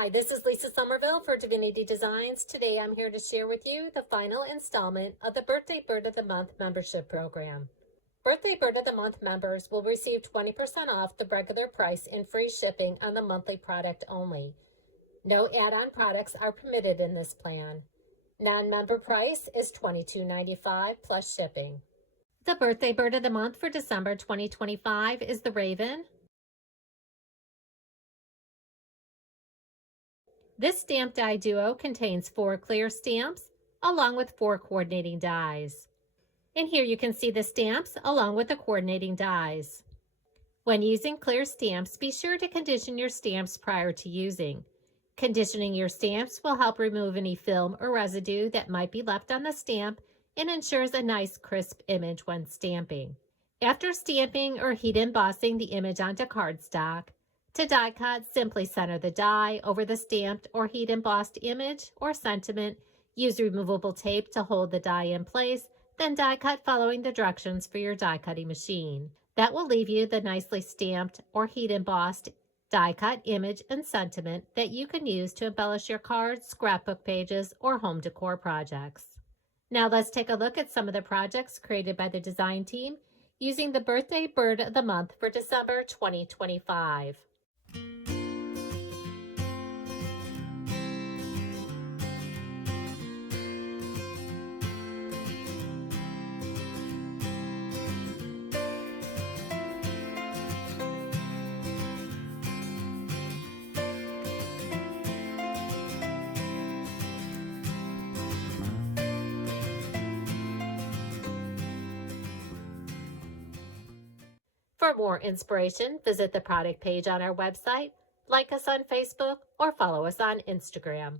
Hi, this is Lisa Somerville for Divinity Designs. Today I'm here to share with you the final installment of the Birthday Bird of the Month membership program. Birthday Bird of the Month members will receive 20% off the regular price and free shipping on the monthly product only. No add-on products are permitted in this plan. Non-member price is $22.95 plus shipping. The Birthday Bird of the Month for December 2025 is the Raven. This stamp die duo contains 4 clear stamps along with 4 coordinating dies. And here you can see the stamps along with the coordinating dies. When using clear stamps, be sure to condition your stamps prior to using. Conditioning your stamps will help remove any film or residue that might be left on the stamp and ensures a nice crisp image when stamping. After stamping or heat embossing the image onto cardstock, to die cut, simply center the die over the stamped or heat embossed image or sentiment. Use removable tape to hold the die in place, then die cut following the directions for your die cutting machine. That will leave you the nicely stamped or heat embossed die cut image and sentiment that you can use to embellish your cards, scrapbook pages, or home decor projects. Now let's take a look at some of the projects created by the design team using the Birthday Bird of the Month for December 2025. For more inspiration, visit the product page on our website, like us on Facebook, or follow us on Instagram.